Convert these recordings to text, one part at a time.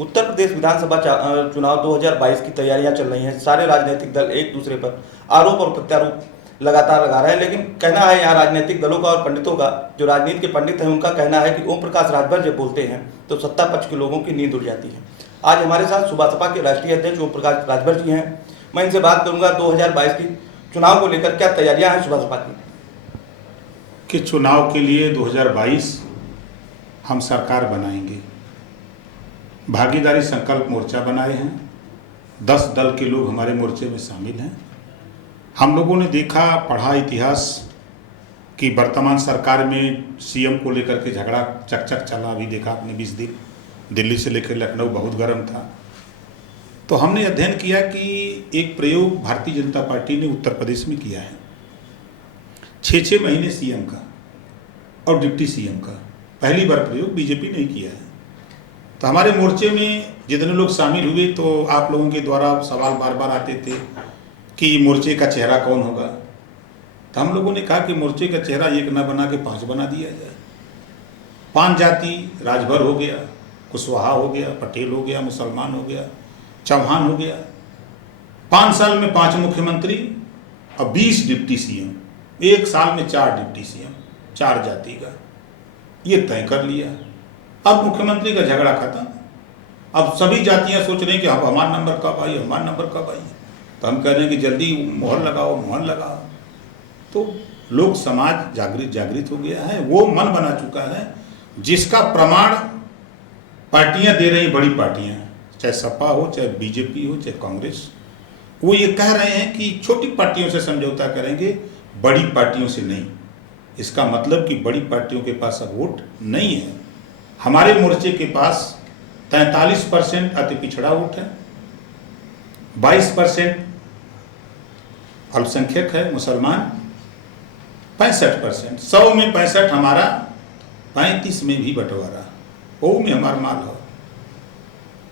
उत्तर प्रदेश विधानसभा चुनाव 2022 की तैयारियां चल रही हैं। सारे राजनीतिक दल एक दूसरे पर आरोप और प्रत्यारोप लगातार लगा रहे हैं, लेकिन कहना है यहाँ राजनीतिक दलों का और पंडितों का, जो राजनीति के पंडित हैं उनका कहना है कि ओम प्रकाश राजभर जब बोलते हैं तो सत्ता पक्ष के लोगों की नींद उड़ जाती है। आज हमारे साथ सुबह सपा के राष्ट्रीय अध्यक्ष ओम प्रकाश राजभर जी हैं। मैं इनसे बात करूंगा 2022 की चुनाव को लेकर क्या तैयारियां हैं सुबह सपा की। कि चुनाव के लिए 2022 हम सरकार बनाएंगे। भागीदारी संकल्प मोर्चा बनाए हैं। 10 दल के लोग हमारे मोर्चे में शामिल हैं। हम लोगों ने देखा, पढ़ा इतिहास कि वर्तमान सरकार में सीएम को लेकर के झगड़ा चकचक चला। अभी देखा आपने 20 दिन दिल्ली से लेकर लखनऊ बहुत गर्म था। तो हमने अध्ययन किया कि एक प्रयोग भारतीय जनता पार्टी ने उत्तर प्रदेश में किया है। 6-6 महीने सीएम का और डिप्टी सीएम का पहली बार प्रयोग बीजेपी ने किया है। तो हमारे मोर्चे में जितने लोग शामिल हुए तो आप लोगों के द्वारा सवाल बार बार आते थे कि मोर्चे का चेहरा कौन होगा। तो हम लोगों ने कहा कि मोर्चे का चेहरा एक ना बना के 5 बना दिया जाए। 5 जाति, राजभर हो गया, कुशवाहा हो गया, पटेल हो गया, मुसलमान हो गया, चौहान हो गया। 5 साल में 5 मुख्यमंत्री और 20 डिप्टी सीएम। 1 साल में 4 डिप्टी सीएम, 4 जाति का ये तय कर लिया। अब मुख्यमंत्री का झगड़ा खत्म। अब सभी जातियां सोच रही हैं कि अब हमारा नंबर कब आई, हमारा नंबर कब आई। तो हम कह रहे हैं कि जल्दी मोहर लगाओ, मोहर लगाओ। तो लोग समाज जागृत हो गया है। वो मन बना चुका है जिसका प्रमाण पार्टियां दे रही, बड़ी पार्टियां, चाहे सपा हो, चाहे बीजेपी हो, चाहे कांग्रेस। वो ये कह रहे हैं कि छोटी पार्टियों से समझौता करेंगे, बड़ी पार्टियों से नहीं। इसका मतलब कि बड़ी पार्टियों के पास अब वोट नहीं है। हमारे मोर्चे के पास 43% अति पिछड़ा वोट है, 22% अल्पसंख्यक है, मुसलमान 65%। 100 में 65 हमारा, 35 में भी बंटवारा, वो में हमारा माल हो।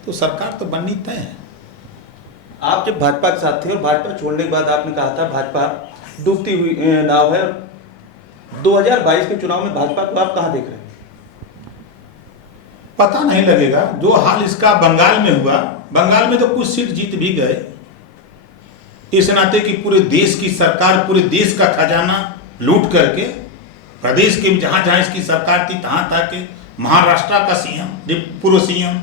तो सरकार तो बननी तय है। आप जब भाजपा के साथ थे और भाजपा छोड़ने के बाद आपने कहा था भाजपा डूबती हुई नाव है। 2022 के चुनाव में भाजपा को आप कहां देख रहे हैं? पता नहीं लगेगा। जो हाल इसका बंगाल में हुआ, बंगाल में तो कुछ सीट जीत भी गए। इस नाते कि पूरे देश की सरकार, पूरे देश का खजाना लूट करके, प्रदेश के जहां जहां इसकी सरकार थी तहां तक के, महाराष्ट्र का सीएम, पूर्व सीएम,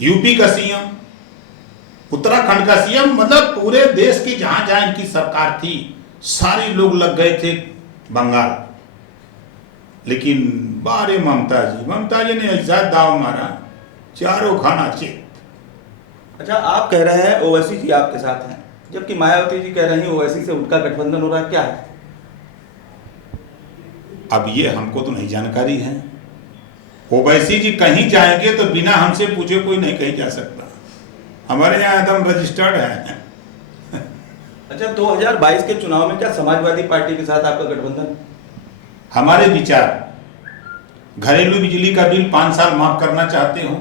यूपी का सीएम, उत्तराखंड का सीएम, मतलब पूरे देश की जहां जहां इनकी सरकार थी सारे लोग लग गए थे बंगाल। लेकिन बारे ममता जी ने ऐसा दाव मारा, चारों खाना चेत। अच्छा, आप कह रहे हैं ओवैसी जी आपके साथ हैं, जबकि मायावती जी कह रही हैं ओवैसी से उनका गठबंधन हो रहा है, क्या है? अब ये हमको तो नहीं जानकारी है। ओवैसी जी कहीं जाएंगे तो बिना हमसे पूछे कोई नहीं कहीं जा सकता। हमारे यहाँ एकदम रजिस्टर्ड है। अच्छा, 2022 के चुनाव में क्या समाजवादी पार्टी के साथ आपका गठबंधन? हमारे विचार, घरेलू बिजली का बिल 5 साल माफ करना चाहते हो,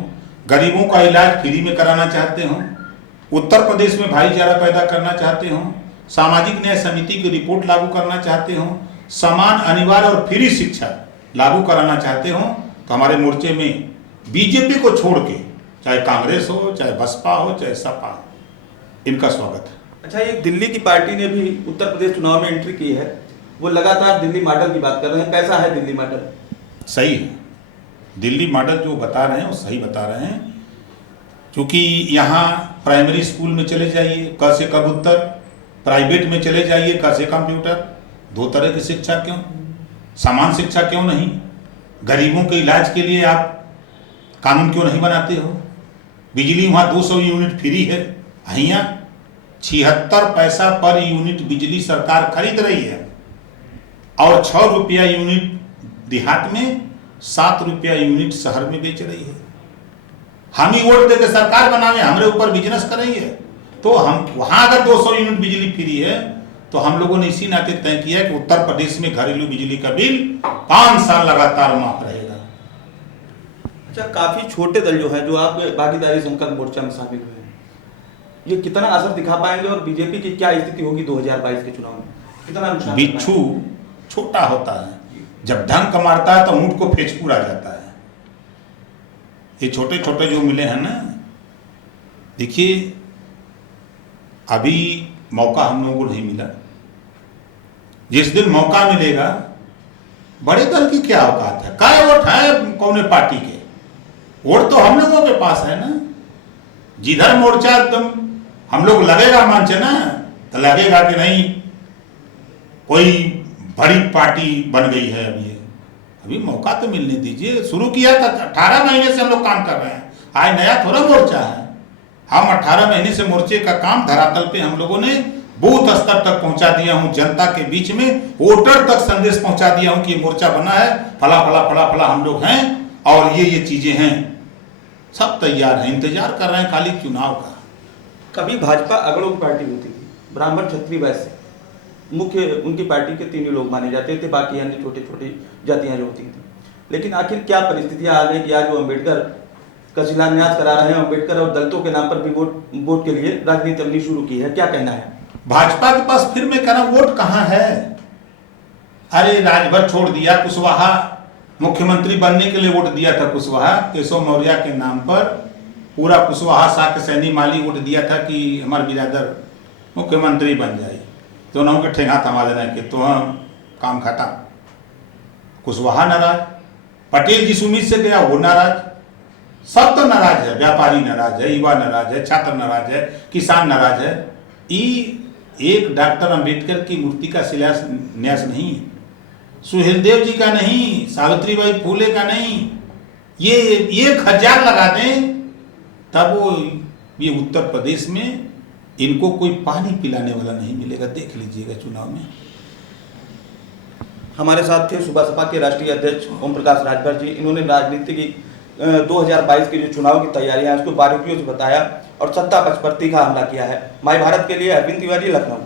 गरीबों का इलाज फ्री में कराना चाहते हो, उत्तर प्रदेश में भाईचारा पैदा करना चाहते हो, सामाजिक न्याय समिति की रिपोर्ट लागू करना चाहते हो, समान, अनिवार्य और फ्री शिक्षा लागू कराना चाहते हो, तो हमारे मोर्चे में बीजेपी को छोड़ के, चाहे कांग्रेस हो, चाहे बसपा हो, चाहे सपा हो, इनका स्वागत है। अच्छा, एक दिल्ली की पार्टी ने भी उत्तर प्रदेश चुनाव में एंट्री की है। वो लगातार दिल्ली मॉडल की बात कर रहे हैं। कैसा है दिल्ली मॉडल? सही है। दिल्ली मॉडल जो बता रहे हैं वो सही बता रहे हैं। क्योंकि यहाँ प्राइमरी स्कूल में चले जाइए, क से कबूतर, प्राइवेट में चले जाइए, क से कंप्यूटर। 2 तरह की शिक्षा क्यों? समान शिक्षा क्यों नहीं? गरीबों के इलाज के लिए आप कानून क्यों नहीं बनाते हो? बिजली वहाँ 200 यूनिट फ्री है, यहाँ 76 पैसा पर यूनिट बिजली सरकार खरीद रही है और 6 रुपया यूनिट देहात में, 7 रुपया यूनिट शहर में बेच रही है। हम ही वोट देकर सरकार बनावे, हमारे ऊपर बिजनेस करेंगे। तो हम वहां अगर 200 यूनिट बिजली फ्री है तो हम लोगों ने इसी नाते तय किया कि उत्तर प्रदेश में घरेलू बिजली का बिल 5 साल लगातार माफ रहेगा। अच्छा, काफी छोटे दल जो है, जो आप भागीदारी संकल्प मोर्चा में शामिल हुए हैं, ये कितना असर दिखा पाएंगे और बीजेपी की क्या स्थिति होगी 2022 के चुनाव में? कितना नुकसान? बिच्छू छोटा होता है, जब ढंक मारता है तो ऊंट को फेचपूर आ जाता है। ये छोटे छोटे जो मिले हैं ना, देखिए, अभी मौका हम लोगों को नहीं मिला। जिस दिन मौका मिलेगा, बड़े दल की क्या औकात है, काय वोट है कौन पार्टी के, वोट तो हम लोगों के पास है ना। जिधर मोर्चा एकदम हम लोग लगेगा मंच ना, तो लगेगा कि नहीं कोई बड़ी पार्टी बन गई है। अभी मौका तो मिलने दीजिए। शुरू किया था 18 महीने से हम लोग काम कर रहे हैं, आज नया थोड़ा मोर्चा है। हम 18 महीने से मोर्चे का काम धरातल पे हम लोगों ने बूथ स्तर तक पहुंचा दिया हूं, जनता के बीच में वोटर तक संदेश पहुंचा दिया हूं कि मोर्चा बना है, फला फला फला फला हम लोग हैं और ये चीजें हैं। सब तैयार हैं, इंतजार कर रहे हैं खाली चुनाव का। कभी भाजपा अगड़ों की पार्टी होती थी, ब्राह्मण क्षत्रिय वैश्य मुख्य उनकी पार्टी के 3 ही लोग माने जाते थे, बाकी अन्य छोटी छोटी जातियां जो होती थी। लेकिन आखिर क्या परिस्थितियां आ गई कि आज वो अम्बेडकर का शिलान्यास करा रहे हैं, अम्बेडकर और दलितों के नाम पर भी वोट के लिए राजनीति अपनी शुरू की है, क्या कहना है? भाजपा के पास फिर मैं कहना वोट कहाँ है? अरे राजभर छोड़ दिया, कुशवाहा मुख्यमंत्री बनने के लिए वोट दिया था, कुशवाहा केशव मौर्य के नाम पर पूरा कुशवाहा साक्य सैनी माली वोट दिया था कि हमारे बिरादर मुख्यमंत्री बन जाए, तो उन्होंने ठेंगा थमा देना कि तो हम काम खाता। कुशवाहा नाराज, पटेल जिस उम्मीद से गया वो नाराज, सब तो नाराज है। व्यापारी नाराज है, युवा नाराज है, छात्र नाराज है, किसान नाराज है। एक डॉक्टर अंबेडकर की मूर्ति का शिलान्यास नहीं, सुहेलदेव जी का नहीं, सावित्रीबाई फूले का नहीं, ये 1000 लगा दें तब वो ये उत्तर प्रदेश में इनको कोई पानी पिलाने वाला नहीं मिलेगा। देख लीजिएगा चुनाव में। हमारे साथ थे सुबह सपा के राष्ट्रीय अध्यक्ष ओम प्रकाश राजभर जी। इन्होंने राजनीति की 2022 की जो चुनाव की तैयारियां हैं उसको बारीकियों से बताया और सत्ता पक्ष पर तीखा हमला किया है। माय भारत के लिए अरविंद तिवारी, लखनऊ।